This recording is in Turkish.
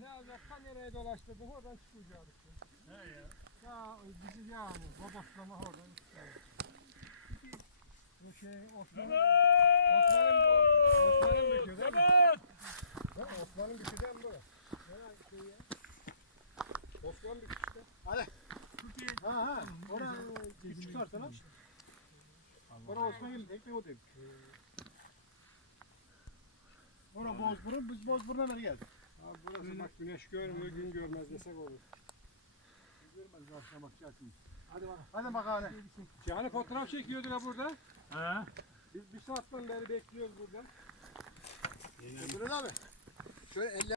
ne azapta nereye dolaştırdık oradan çıkacağız işte. He ya. Ya bizi yani bodoslama oradan çıkacağız. Bu şey Osman'ın bükü değil mi? Osman'ın bükü değil mi bu? Ne şey ya? Osman bükü işte. Hadi. Türkiye. Ha. Orada küçük sarsana. Orada Osman'ın tekne o demiş. Orada Bozburun, biz Bozburun'a nereye geldik? Abi burası bak güneş görmüyor, gün görmez desek olur. Görmez akşam akşam. Hadi bak. Hadi bakalım. Yani fotoğraf çekiyorduk ha burada. Ha. Biz bir saatten beri bekliyoruz burada. Buyurun abi. Şöyle elle